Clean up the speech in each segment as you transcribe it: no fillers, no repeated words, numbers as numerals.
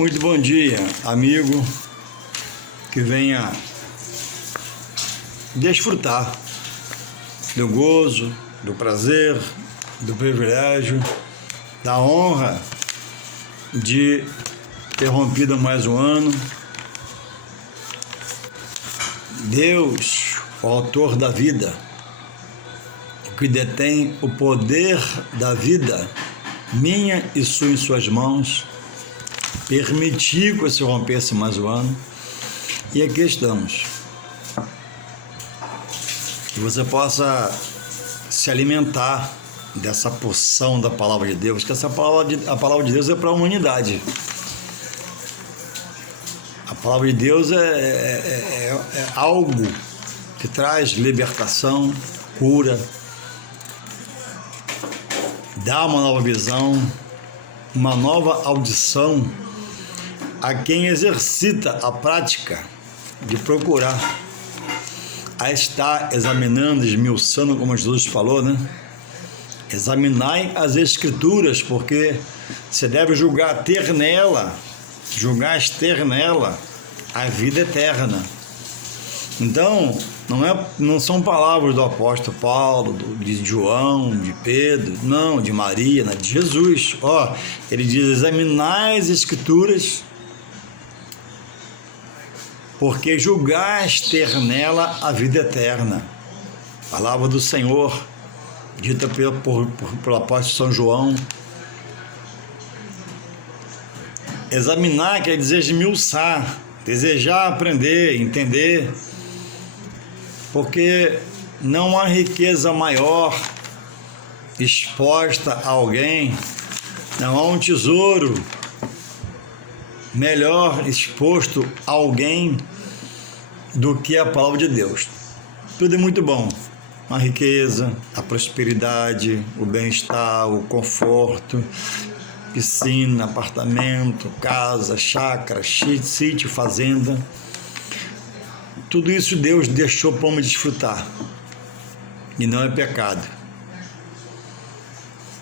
Muito bom dia, amigo, que venha desfrutar do gozo, do prazer, do privilégio, da honra de ter rompido mais um ano. Deus, o autor da vida, que detém o poder da vida, minha e sua em suas mãos, permitiu que se rompesse mais um ano, e aqui estamos. Que você possa se alimentar dessa porção da palavra de Deus, que a palavra de Deus é para a humanidade. A palavra de Deus é algo que traz libertação, cura, dá uma nova visão, uma nova audição a quem exercita a prática de procurar, a estar examinando, esmiuçando, como Jesus falou, né? Examinai as Escrituras, porque você deve julgar ter nela a vida eterna. Então, não são palavras do apóstolo Paulo, de João, de Pedro, não, de Maria, de Jesus. Ele diz: examinai as Escrituras, porque julgais ter nela a vida eterna. Palavra do Senhor, dita pelo apóstolo São João. Examinar quer dizer esmiuçar, desejar aprender, entender, porque não há riqueza maior exposta a alguém, não há um tesouro melhor exposto a alguém do que a palavra de Deus. Tudo é muito bom, a riqueza, a prosperidade, o bem-estar, o conforto, piscina, apartamento, casa, chácara, sítio, fazenda. Tudo isso Deus deixou para o homem desfrutar, e não é pecado.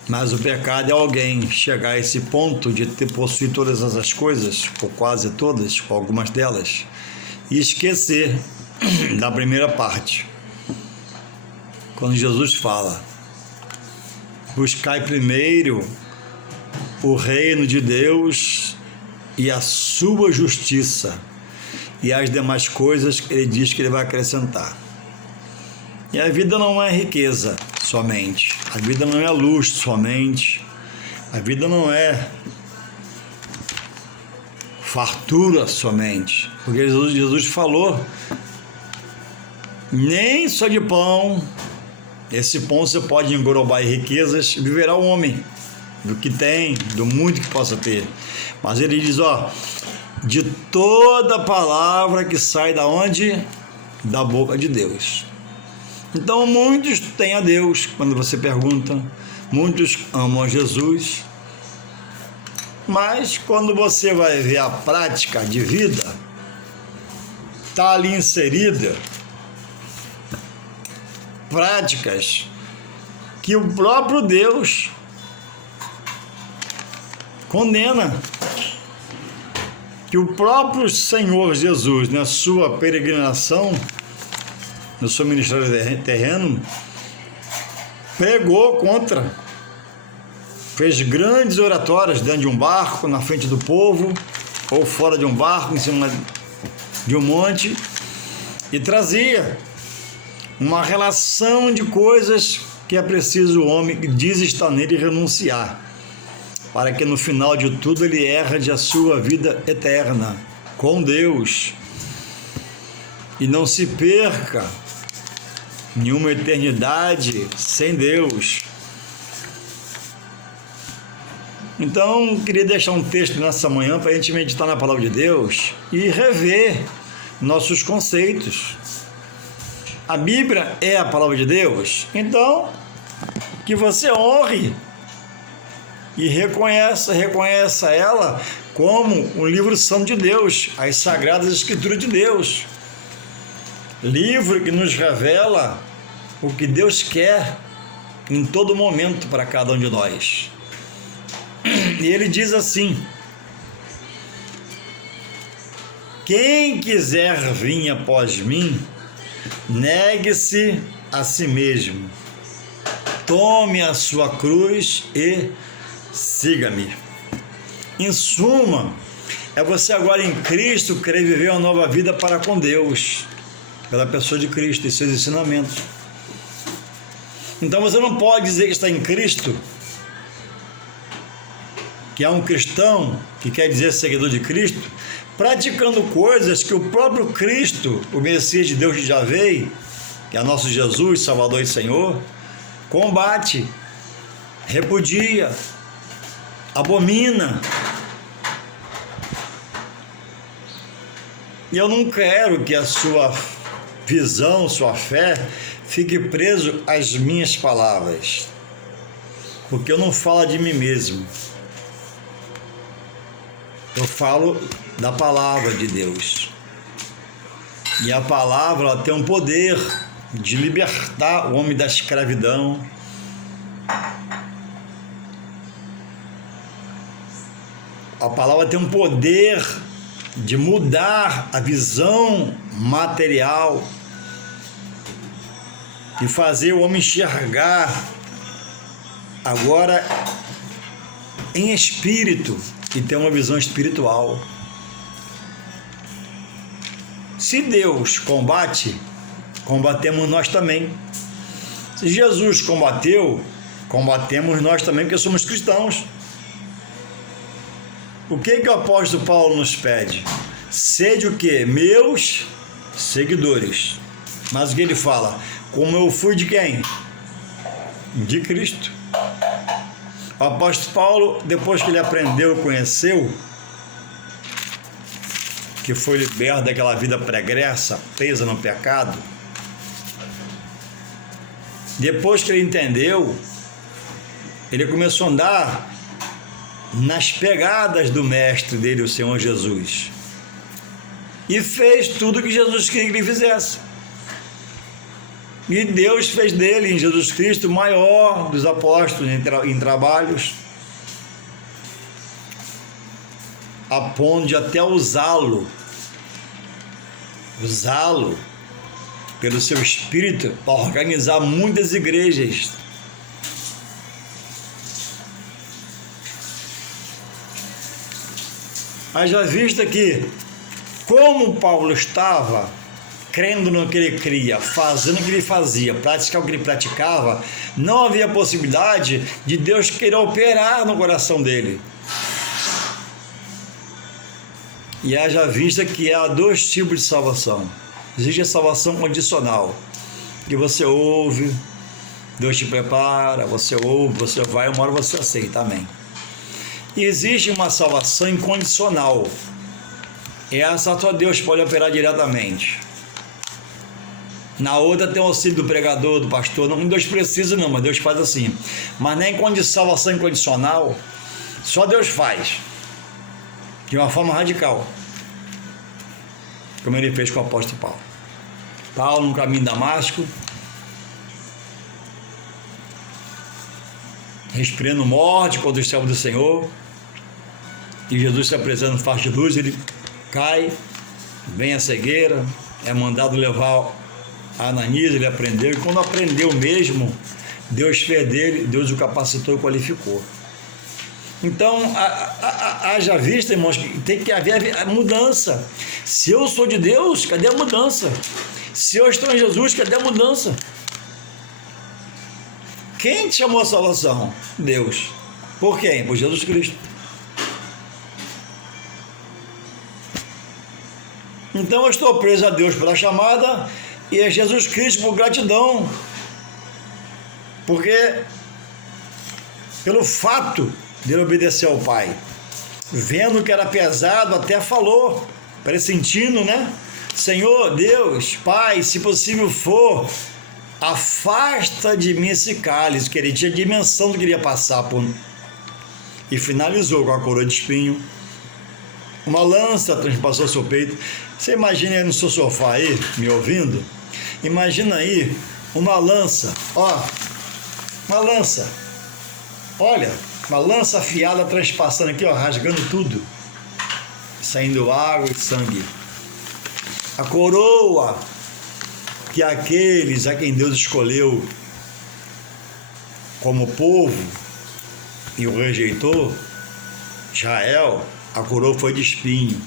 Mas o pecado é alguém chegar a esse ponto de possuir todas essas coisas, ou quase todas, ou algumas delas, e esquecer da primeira parte, quando Jesus fala: buscai primeiro o reino de Deus e a sua justiça, e as demais coisas ele diz que ele vai acrescentar. E a vida não é riqueza somente, a vida não é luxo somente, a vida não é fartura somente, porque Jesus falou: nem só de pão, esse pão você pode engorobar em riquezas, viverá o homem, do que tem, do muito que possa ter. Mas ele diz, de toda palavra que sai da onde? Da boca de Deus. Então muitos têm a Deus, quando você pergunta, muitos amam a Jesus, mas quando você vai ver a prática de vida, está ali inserida práticas que o próprio Deus condena, que o próprio Senhor Jesus, na sua peregrinação, no seu ministério terreno, pregou contra, fez grandes oratórias dentro de um barco, na frente do povo, ou fora de um barco, em cima de um monte, e trazia uma relação de coisas que é preciso o homem que diz estar nele renunciar, para que no final de tudo ele herde a sua vida eterna com Deus e não se perca nenhuma eternidade sem Deus. Então, queria deixar um texto nessa manhã para a gente meditar na palavra de Deus e rever nossos conceitos. A Bíblia é a palavra de Deus, então que você honre e reconheça ela como um livro santo de Deus, as Sagradas Escrituras de Deus. Livro que nos revela o que Deus quer em todo momento para cada um de nós. E ele diz assim: Quem quiser vir após mim, negue-se a si mesmo, tome a sua cruz e siga-me. Em suma, é você agora em Cristo querer viver uma nova vida para com Deus, pela pessoa de Cristo e seus ensinamentos. Então você não pode dizer que está em Cristo, que é um cristão, que quer dizer seguidor de Cristo, praticando coisas que o próprio Cristo, o Messias de Deus que já veio, que é nosso Jesus, Salvador e Senhor, combate, repudia, abomina. E eu não quero que a sua visão, sua fé, fique preso às minhas palavras, porque eu não falo de mim mesmo. Eu falo da palavra de Deus. E a palavra ela tem um poder de libertar o homem da escravidão. A palavra tem um poder de mudar a visão material e fazer o homem enxergar agora em espírito e ter uma visão espiritual. Se Deus combate, combatemos nós também. Se Jesus combateu, combatemos nós também, porque somos cristãos. O que o apóstolo Paulo nos pede? Sede o quê? Meus seguidores. Mas o que ele fala? Como eu fui de quem? De Cristo. O apóstolo Paulo, depois que ele aprendeu, conheceu, que foi liberto daquela vida pregressa, presa no pecado, depois que ele entendeu, ele começou a andar nas pegadas do mestre dele, o Senhor Jesus, e fez tudo que Jesus queria que ele fizesse. E Deus fez dele, em Jesus Cristo, o maior dos apóstolos em trabalhos, a ponto de até usá-lo pelo seu espírito para organizar muitas igrejas. Haja vista que, como Paulo estava crendo no que ele cria, fazendo o que ele fazia, praticar o que ele praticava, não havia possibilidade de Deus querer operar no coração dele. E haja vista que há dois tipos de salvação. Existe a salvação condicional, que você ouve, Deus te prepara, você ouve, você vai, uma hora você aceita, amém. E existe uma salvação incondicional. Essa só Deus pode operar diretamente. Na outra tem o auxílio do pregador, do pastor. Não, Deus precisa não, mas Deus faz assim. Mas nem salvação incondicional, só Deus faz. De uma forma radical. Como ele fez com o apóstolo Paulo. Paulo no caminho de Damasco, respirando morte contra os servos do Senhor, e Jesus se apresenta no faixa de luz, ele cai, vem a cegueira, é mandado levar a Ananias, ele aprendeu, e quando aprendeu mesmo, Deus fez dele, Deus o capacitou e qualificou. Então, haja vista, irmãos, que tem que haver a mudança. Se eu sou de Deus, cadê a mudança? Se eu estou em Jesus, cadê a mudança? Quem te chamou a salvação? Deus. Por quem? Por Jesus Cristo. Então eu estou preso a Deus pela chamada e a Jesus Cristo por gratidão. Porque pelo fato de ele obedecer ao Pai, vendo que era pesado, até falou, pressentindo, né? Senhor, Deus, Pai, se possível for, afasta de mim esse cálice, que ele tinha dimensão do que iria passar por. E finalizou com a coroa de espinho, uma lança transpassou seu peito. Você imagina aí no seu sofá aí, me ouvindo? Imagina aí uma lança, ó, uma lança, olha, uma lança afiada transpassando aqui, ó, rasgando tudo, saindo água e sangue. A coroa que aqueles a quem Deus escolheu como povo e o rejeitou, Israel, a coroa foi de espinho,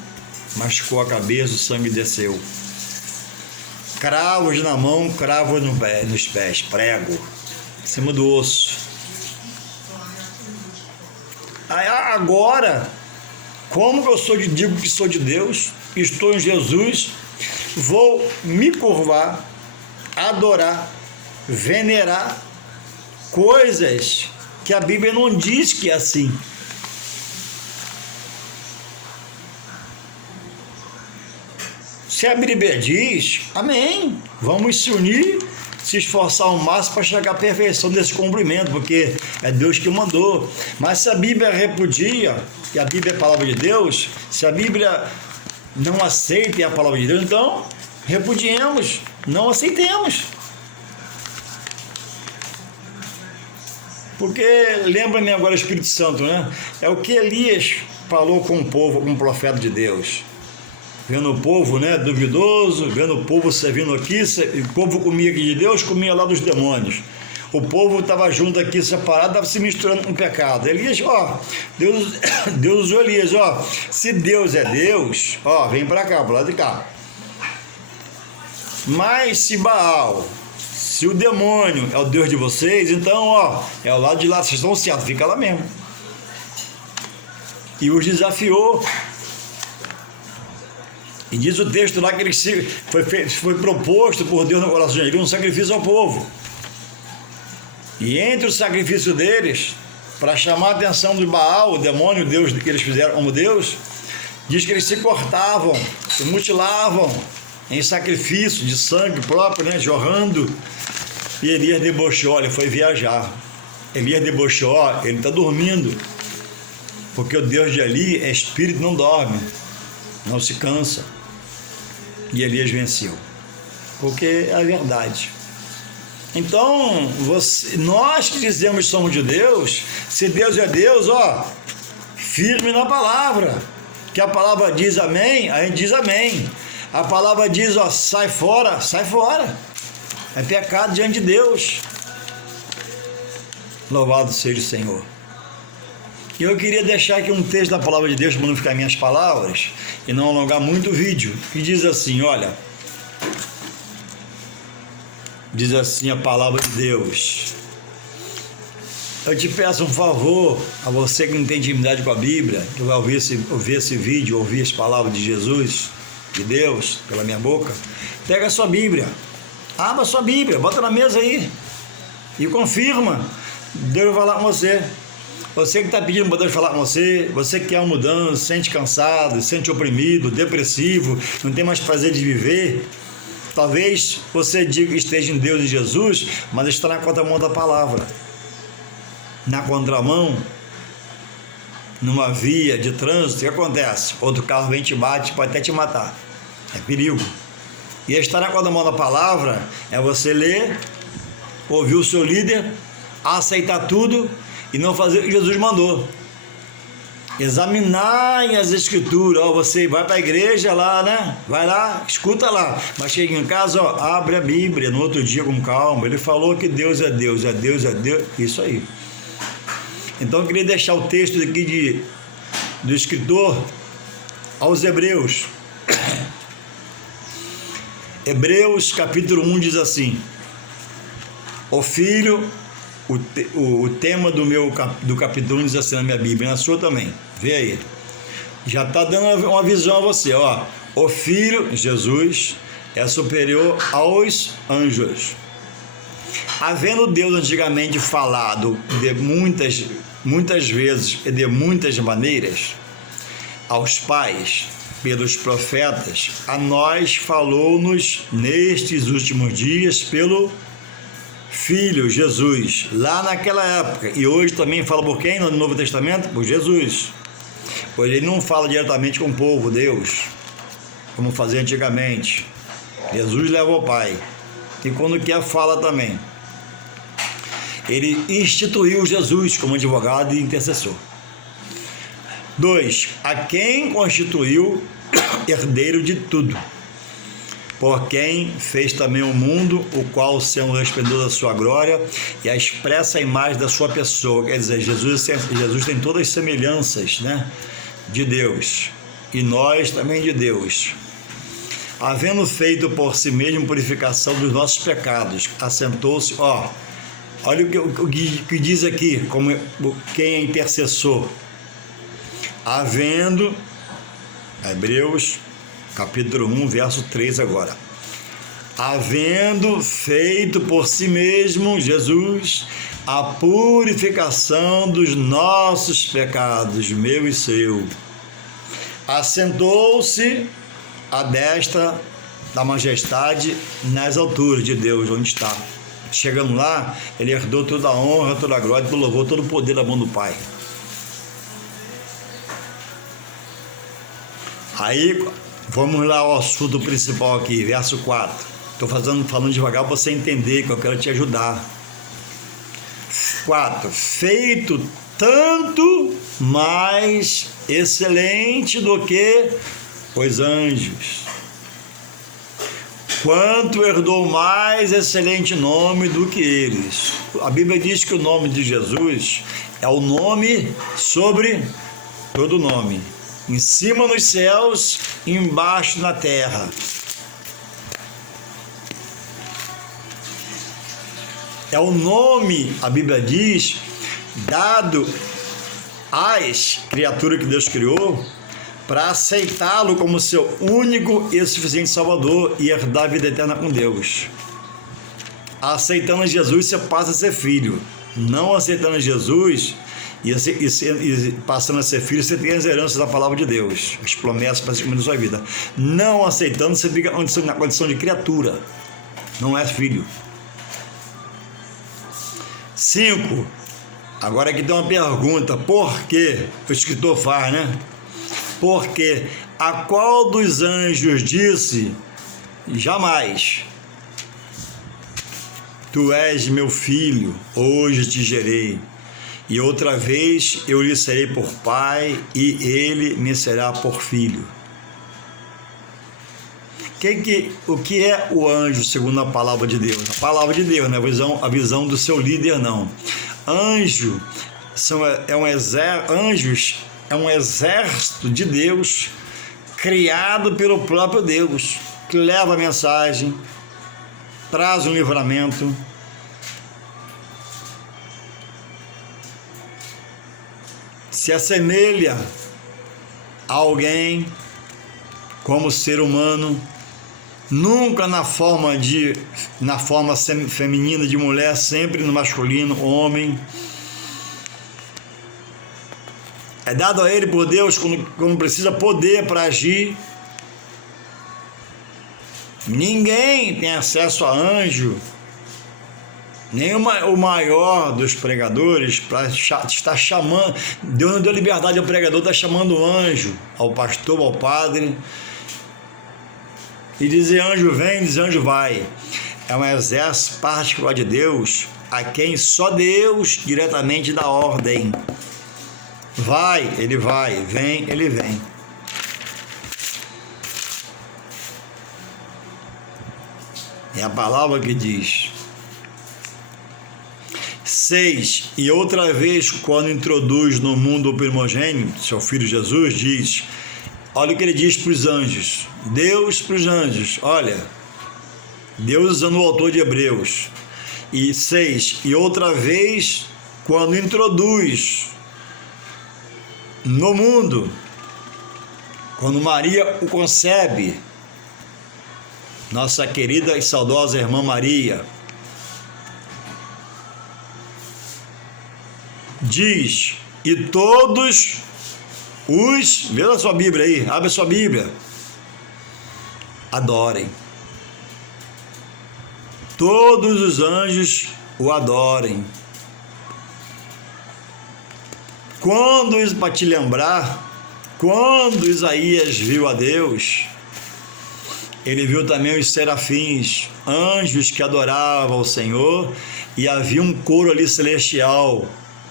machucou a cabeça, o sangue desceu. Cravos na mão, cravos nos pés, prego, em cima do osso. Aí, agora, como que eu digo que sou de Deus, estou em Jesus, vou me curvar, adorar, venerar coisas que a Bíblia não diz que é assim. Se a Bíblia diz, amém, vamos se unir, se esforçar ao máximo para chegar à perfeição desse cumprimento, porque é Deus que mandou. Mas se a Bíblia repudia, e a Bíblia é a palavra de Deus, se a Bíblia não aceita a palavra de Deus, então repudiemos, não aceitemos. Porque, lembra-me agora o Espírito Santo, né? É o que Elias falou com o povo, com o profeta de Deus. Vendo o povo, né, duvidoso, vendo o povo servindo aqui, o povo comia aqui de Deus, comia lá dos demônios. O povo estava junto aqui, separado, estava se misturando com o pecado. Elias, Deus usou Elias, se Deus é Deus, vem para cá, para lá de cá. Mas se Baal, se o demônio é o Deus de vocês, então, é o lado de lá, vocês estão certos, fica lá mesmo. E os desafiou. E diz o texto lá que ele foi proposto por Deus no coração de um sacrifício ao povo. E entre o sacrifício deles, para chamar a atenção do Baal, o demônio, o Deus que eles fizeram como Deus, diz que eles se cortavam, se mutilavam em sacrifício de sangue próprio, né, jorrando. E Elias debochou, ele foi viajar. Elias debochou, ele está dormindo. Porque o Deus de Eli é espírito, não dorme, não se cansa. E Elias venceu, porque é a verdade. Então, nós que dizemos que somos de Deus, se Deus é Deus, firme na palavra, que a palavra diz amém, a gente diz amém. A palavra diz, sai fora, sai fora. É pecado diante de Deus. Louvado seja o Senhor. E eu queria deixar aqui um texto da palavra de Deus, para não ficar minhas palavras, e não alongar muito o vídeo, que diz assim, olha, diz assim a palavra de Deus: eu te peço um favor, a você que não tem intimidade com a Bíblia, que vai ouvir esse vídeo, ouvir as palavras de Jesus, de Deus, pela minha boca, pega a sua Bíblia, abra a sua Bíblia, bota na mesa aí, e confirma, Deus vai falar com você. Você que está pedindo para Deus falar com você, você que quer uma mudança, sente cansado, sente oprimido, depressivo, não tem mais prazer de viver, talvez você diga que esteja em Deus e Jesus, mas está na contramão da palavra. Na contramão, numa via de trânsito, o que acontece? Outro carro vem te bate, pode até te matar. É perigo. E estar na contramão da palavra é você ler, ouvir o seu líder, aceitar tudo e não fazer o que Jesus mandou. Examinar as escrituras. Você vai para a igreja lá, né? Vai lá, escuta lá. Mas chega em casa, abre a Bíblia no outro dia com calma. Ele falou que Deus é Deus, é Deus, é Deus. Isso aí. Então eu queria deixar o texto aqui do escritor aos Hebreus. Hebreus capítulo 1 diz assim: o filho... O tema do capítulo 1 diz assim na minha Bíblia, na sua também, vê aí, já está dando uma visão a você, o Filho, Jesus, é superior aos anjos. Havendo Deus antigamente falado de muitas vezes e de muitas maneiras aos pais pelos profetas, a nós falou-nos nestes últimos dias pelo Filho, Jesus, lá naquela época, e hoje também fala por quem no Novo Testamento? Por Jesus. Pois ele não fala diretamente com o povo, Deus, como fazia antigamente. Jesus leva ao Pai, e quando quer fala também. Ele instituiu Jesus como advogado e intercessor. 2. A quem constituiu herdeiro de tudo, por quem fez também o mundo, o qual sendo o resplendor da sua glória e a expressa imagem da sua pessoa. Quer dizer, Jesus tem todas as semelhanças, né, de Deus, e nós também de Deus. Havendo feito por si mesmo purificação dos nossos pecados, assentou-se, olha o que diz aqui, como quem é intercessor. Havendo, Hebreus, capítulo 1, verso 3 agora. Havendo feito por si mesmo, Jesus, a purificação dos nossos pecados, meu e seu. Assentou-se à destra da majestade nas alturas de Deus, onde está. Chegando lá, ele herdou toda a honra, toda a glória, todo o louvor, todo o poder da mão do Pai. Aí, vamos lá ao assunto principal aqui, verso 4. Estou falando devagar para você entender, que eu quero te ajudar. 4. Feito tanto mais excelente do que os anjos, quanto herdou mais excelente nome do que eles. A Bíblia diz que o nome de Jesus é o nome sobre todo nome, em cima nos céus e embaixo na terra. É o nome, a Bíblia diz, dado às criaturas que Deus criou, para aceitá-lo como seu único e suficiente Salvador e herdar a vida eterna com Deus. Aceitando Jesus, você passa a ser filho. Não aceitando Jesus e passando a ser filho, você tem as heranças da palavra de Deus, as promessas para cima da sua vida. Não aceitando, você fica na condição de criatura, não é filho. 5. Agora aqui tem uma pergunta: por que o escritor faz, né? Porque a qual dos anjos disse: jamais, tu és meu filho, hoje te gerei, e outra vez eu lhe serei por pai, e ele me será por filho. O que é o anjo segundo a palavra de Deus? A palavra de Deus, não é a visão do seu líder, não. Anjo anjos é um exército de Deus criado pelo próprio Deus, que leva a mensagem, traz um livramento. Se assemelha a alguém como ser humano, nunca na forma feminina de mulher, sempre no masculino, homem. É dado a ele por Deus quando precisa poder para agir. Ninguém tem acesso a anjo, nem o maior dos pregadores, para estar chamando. Deus não deu liberdade ao pregador, está chamando o anjo, ao pastor, ao padre, e dizer anjo vem, dizer anjo vai. É um exército particular de Deus, a quem só Deus diretamente dá ordem. Vai, ele vai, vem, ele vem. É a palavra que diz. 6. E outra vez, quando introduz no mundo o primogênito, seu filho Jesus, diz, olha o que ele diz para os anjos. Deus para os anjos, olha, Deus usando o autor de Hebreus. E 6. E outra vez, quando introduz no mundo, quando Maria o concebe, nossa querida e saudosa irmã Maria, diz, e todos os, vê a sua Bíblia aí, abre a sua Bíblia, adorem. Todos os anjos o adorem. Para te lembrar, quando Isaías viu a Deus, ele viu também os serafins, anjos que adoravam o Senhor, e havia um coro ali celestial.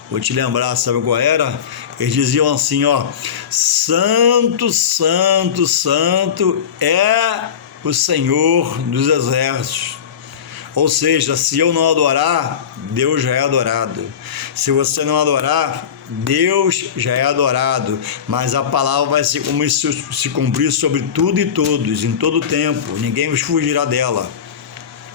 Vou te lembrar, sabe qual era? Eles diziam assim, ó: Santo, Santo, Santo é o Senhor dos Exércitos. Ou seja, se eu não adorar, Deus já é adorado. Se você não adorar, Deus já é adorado. Mas a palavra vai se cumprir sobre tudo e todos, em todo o tempo. Ninguém vos fugirá dela.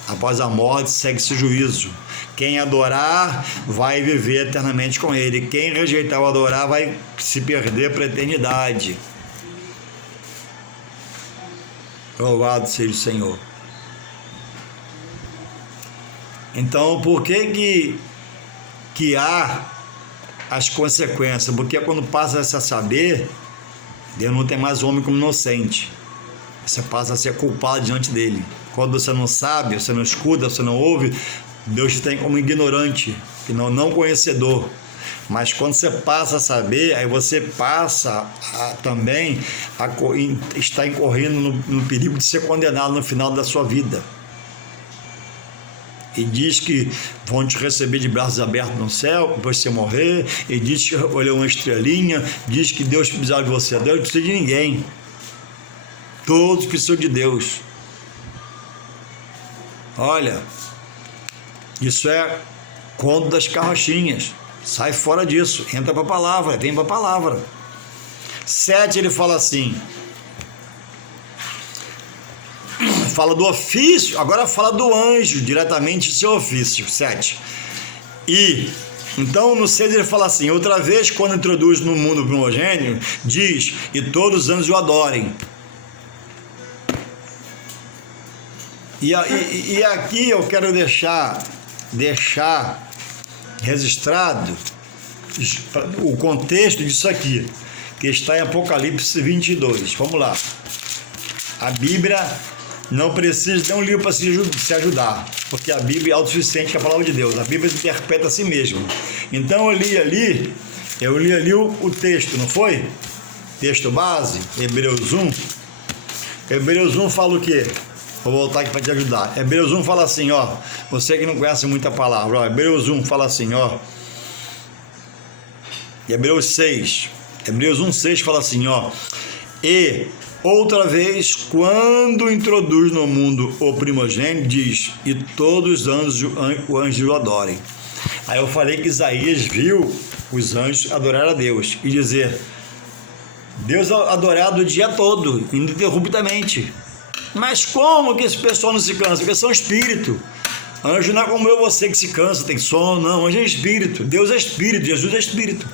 Após a morte, segue-se o juízo. Quem adorar vai viver eternamente com ele. Quem rejeitar o adorar vai se perder para a eternidade. Louvado seja o Senhor. Então, por que há as consequências? Porque quando passa a saber, Deus não tem mais homem como inocente. Você passa a ser culpado diante dele. Quando você não sabe, você não escuta, você não ouve, Deus te tem como ignorante, não conhecedor. Mas quando você passa a saber, aí você passa também a estar incorrendo no perigo de ser condenado no final da sua vida. E diz que vão te receber de braços abertos no céu, depois você morrer. E diz que olhou uma estrelinha. Diz que Deus precisa de você. Deus não precisa de ninguém. Todos precisam de Deus. Olha, isso é conto das carrochinhas. Sai fora disso. Entra para a palavra. Vem para a palavra. 7, ele fala assim. Fala do ofício, agora fala do anjo, diretamente do seu ofício, 7. E, então, no 6 ele fala assim, outra vez, quando introduz no mundo primogênito, diz, e todos os anjos o adorem. E aqui eu quero deixar registrado o contexto disso aqui, que está em Apocalipse 22. Vamos lá. A Bíblia não precisa de um livro para se ajudar, porque a Bíblia é autossuficiente com a palavra de Deus. A Bíblia interpreta a si mesma. Então eu li ali o texto, não foi? Texto base, Hebreus 1. Hebreus 1 fala o quê? Vou voltar aqui para te ajudar. Hebreus 1 fala assim, ó. Você que não conhece muita palavra, ó. Hebreus 1 fala assim, ó. Hebreus 6. Hebreus 1:6 fala assim, ó. E outra vez, quando introduz no mundo o primogênito, diz, e todos os anjos o adorem. Aí eu falei que Isaías viu os anjos adorar a Deus e dizer, Deus é adorado o dia todo, ininterruptamente. Mas como que esse pessoal não se cansa? Porque são espírito. Anjo não é como eu, você que se cansa, tem sono, não. Anjo é espírito, Deus é espírito, Jesus é espírito.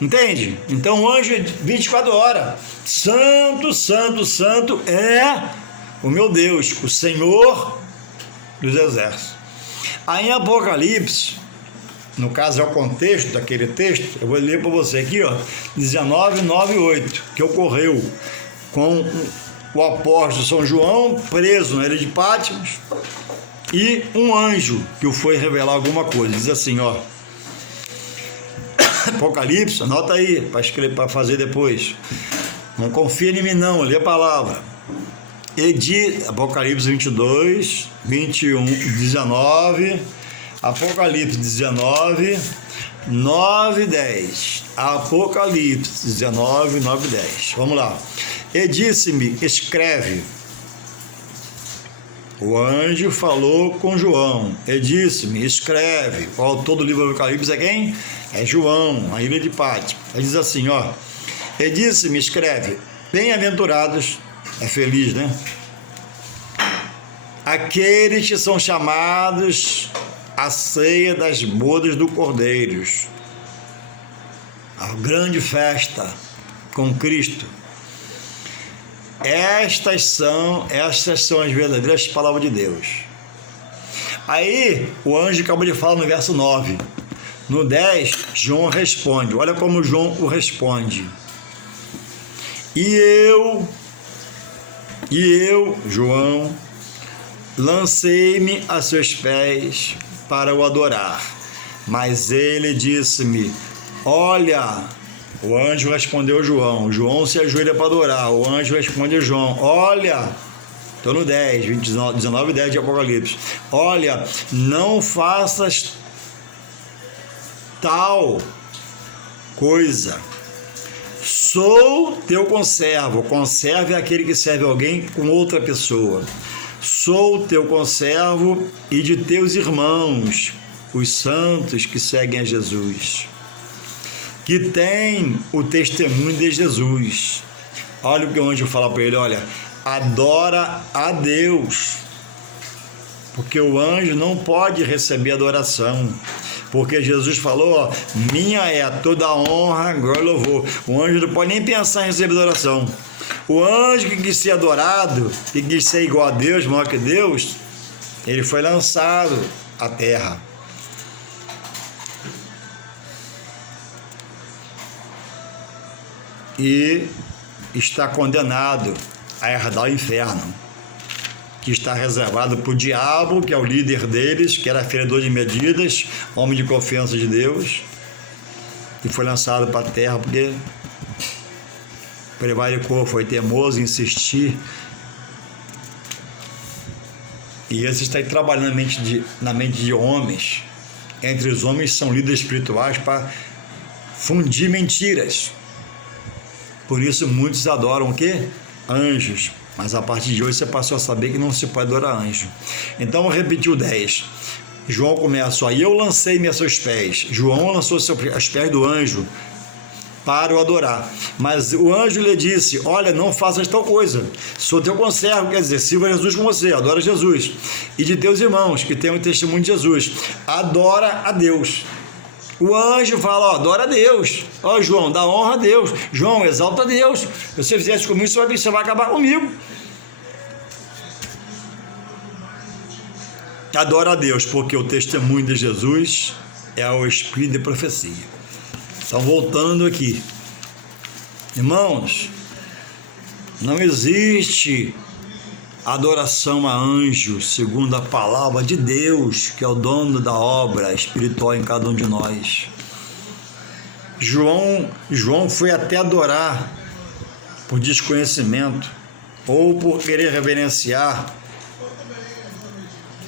Entende? Então o anjo é 24 horas. Santo, santo, santo é o meu Deus, o Senhor dos Exércitos. Aí em Apocalipse, no caso é o contexto daquele texto, eu vou ler para você aqui, ó, 19, 9 e 8, que ocorreu com o apóstolo São João preso na ilha de Patmos e um anjo que o foi revelar alguma coisa. Diz assim, ó, Apocalipse, anota aí para escrever, para fazer depois. Não confia em mim não, lê a palavra. Apocalipse 22, 21, 19, Apocalipse 19, 9 e 10. Apocalipse 19, 9 e 10. Vamos lá. E disse-me, escreve. O anjo falou com João. E disse-me, escreve. O autor do livro do Apocalipse é quem? É João, a ilha de Patmos. Ele diz assim, ó. E disse-me, escreve. Bem-aventurados, é feliz, né? Aqueles que são chamados à ceia das bodas do Cordeiro. A grande festa com Cristo. Estas são as verdadeiras palavras de Deus. Aí o anjo acabou de falar no verso 9. No 10, João responde. Olha como João o responde. E eu, João, lancei-me a seus pés para o adorar. Mas ele disse-me, olha. O anjo respondeu João. João se ajoelha para adorar. O anjo responde a João, olha, estou no 10, 19 e 10 de Apocalipse. Olha, não faças tal coisa. Sou teu conservo. Conservo é aquele que serve alguém com outra pessoa. Sou teu conservo e de teus irmãos, os santos que seguem a Jesus, que têm o testemunho de Jesus. Olha o que o anjo fala para ele, olha, adora a Deus, porque o anjo não pode receber adoração, porque Jesus falou, ó, minha é toda a honra, glória e louvor. O anjo não pode nem pensar em receber adoração. O anjo que quis ser adorado, que quis ser igual a Deus, maior que Deus, ele foi lançado à terra. E está condenado a herdar o inferno, que está reservado para o diabo, que é o líder deles, que era feridor de medidas, homem de confiança de Deus, e foi lançado para a terra porque prevaricou, foi teimoso em insistir. E esse está aí trabalhando na mente de homens. Entre os homens são líderes espirituais para fundir mentiras. Por isso muitos adoram o quê? Anjos. Mas a partir de hoje você passou a saber que não se pode adorar anjo. Então vou repetir o 10. João começa, ó, e eu lancei-me a seus pés. João lançou aos pés do anjo para o adorar. Mas o anjo lhe disse, olha, não faças tal coisa. Sou teu conservo, quer dizer, sirva Jesus com você, adora Jesus. E de teus irmãos, que têm o testemunho de Jesus. Adora a Deus. O anjo fala, ó, adora a Deus. Ó, João, dá honra a Deus. João, exalta a Deus. Se você fizer isso comigo, você vai acabar comigo. Adora a Deus, porque o testemunho de Jesus é o espírito de profecia. Então, voltando aqui. Irmãos, não existe adoração a anjo, segundo a palavra de Deus, que é o dono da obra espiritual em cada um de nós. João foi até adorar por desconhecimento ou por querer reverenciar,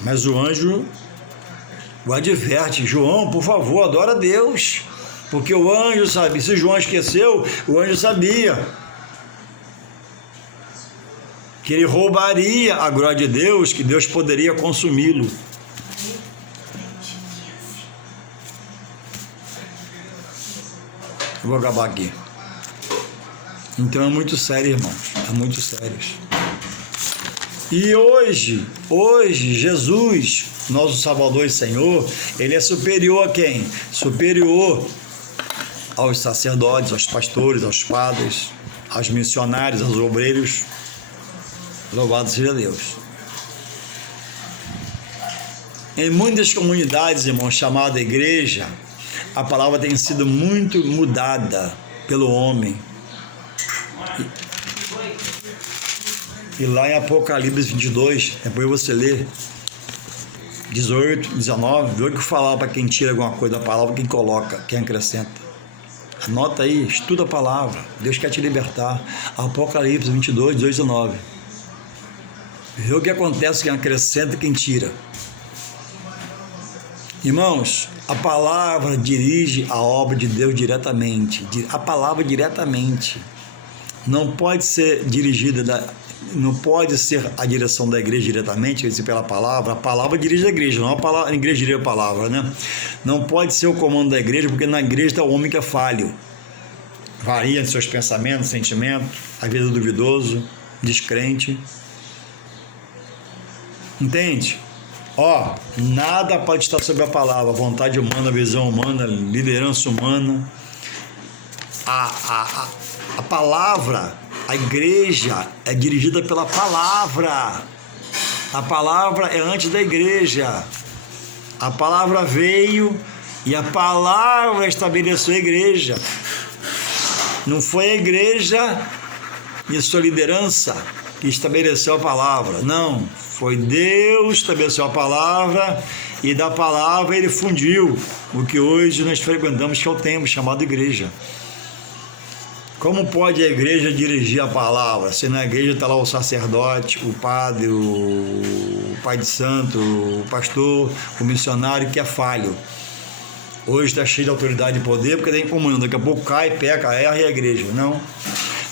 mas o anjo o adverte, João, por favor, adora a Deus, porque o anjo sabe, se João esqueceu, o anjo sabia que ele roubaria a glória de Deus, que Deus poderia consumi-lo. Eu vou acabar aqui. Então é muito sério, irmãos, é muito sério. E hoje, Jesus, nosso Salvador e Senhor, ele é superior a quem? Superior aos sacerdotes, aos pastores, aos padres, aos missionários, aos obreiros. Louvado seja Deus. Em muitas comunidades, irmãos, chamada igreja, a palavra tem sido muito mudada pelo homem. E lá em Apocalipse 22, depois você lê 18, 19, vê o que falar para quem tira alguma coisa da palavra, quem coloca, quem acrescenta. Anota aí, estuda a palavra. Deus quer te libertar. Apocalipse 22, 18, 19. Vê o que acontece, quem acrescenta e quem tira. Irmãos, a palavra dirige a obra de Deus diretamente. A palavra diretamente. Não pode ser dirigida, não pode ser a direção da igreja diretamente, quer dizer, pela palavra. A palavra dirige a igreja, não a igreja dirige a palavra, né? Não pode ser o comando da igreja, porque na igreja está o homem que é falho. Varia em seus pensamentos, sentimentos, às vezes duvidoso, descrente. Entende? Ó, nada pode estar sobre a palavra, vontade humana, visão humana, liderança humana. A palavra, a igreja é dirigida pela palavra. A palavra é antes da igreja. A palavra veio e a palavra estabeleceu a igreja. Não foi a igreja e sua liderança que estabeleceu a palavra, não. Foi Deus que estabeleceu a palavra e da palavra ele fundiu o que hoje nós frequentamos, que é o templo chamado igreja. Como pode a igreja dirigir a palavra? Se na igreja está lá o sacerdote, o padre, o pai de santo, o pastor, o missionário que é falho. Hoje está cheio de autoridade e poder porque tem comunhão. Daqui a pouco cai, peca, erra e a igreja. Não.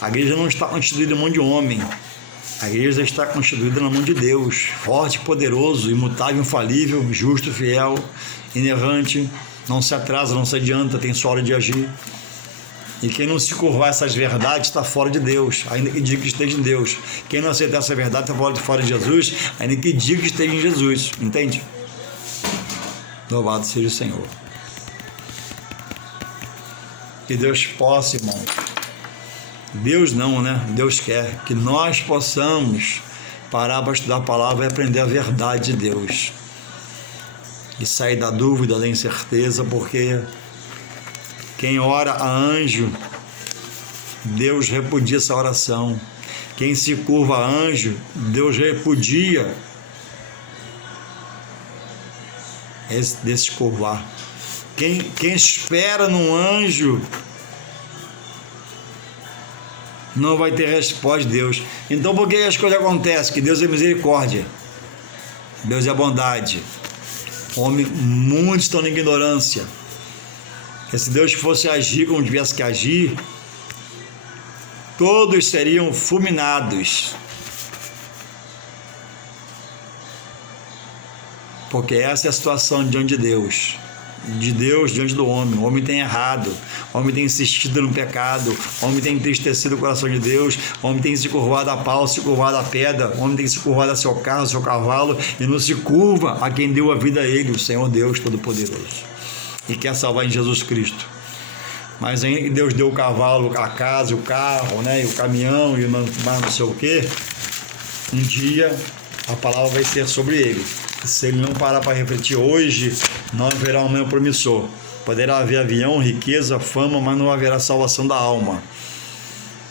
A igreja não está constituída na mão de homem. A igreja está constituída na mão de Deus, forte, poderoso, imutável, infalível, justo, fiel, inerrante, não se atrasa, não se adianta, tem sua hora de agir. E quem não se curvar essas verdades está fora de Deus, ainda que diga que esteja em Deus. Quem não aceitar essa verdade está fora de Jesus, ainda que diga que esteja em Jesus. Entende? Louvado seja o Senhor. Que Deus possa, irmão. Deus não, né? Deus quer que nós possamos parar para estudar a palavra e aprender a verdade de Deus. E sair da dúvida, da incerteza, porque quem ora a anjo, Deus repudia essa oração. Quem se curva a anjo, Deus repudia desse curvar. Quem espera num anjo não vai ter resposta de Deus. Então por que as coisas acontecem? Que Deus é misericórdia, Deus é bondade. Muitos estão na ignorância. E se Deus fosse agir como tivesse que agir, todos seriam fulminados. Porque essa é a situação diante de Deus diante do homem. O homem tem errado, o homem tem insistido no pecado, o homem tem entristecido o coração de Deus, o homem tem se curvado a pau, se curvado a pedra, o homem tem se curvado a seu carro, a seu cavalo, e não se curva a quem deu a vida a ele, o Senhor Deus Todo-Poderoso, e quer salvar em Jesus Cristo. Mas ainda que Deus deu o cavalo, a casa, o carro, né, e o caminhão, e mais não sei o que, um dia a palavra vai ser sobre ele. Se ele não parar para refletir hoje, não haverá um amanhã promissor. Poderá haver avião, riqueza, fama, mas não haverá salvação da alma.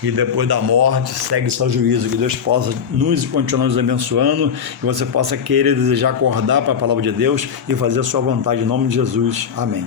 E depois da morte, segue seu juízo. Que Deus possa continuar nos abençoando, que você possa querer, desejar acordar para a palavra de Deus e fazer a sua vontade em nome de Jesus. Amém.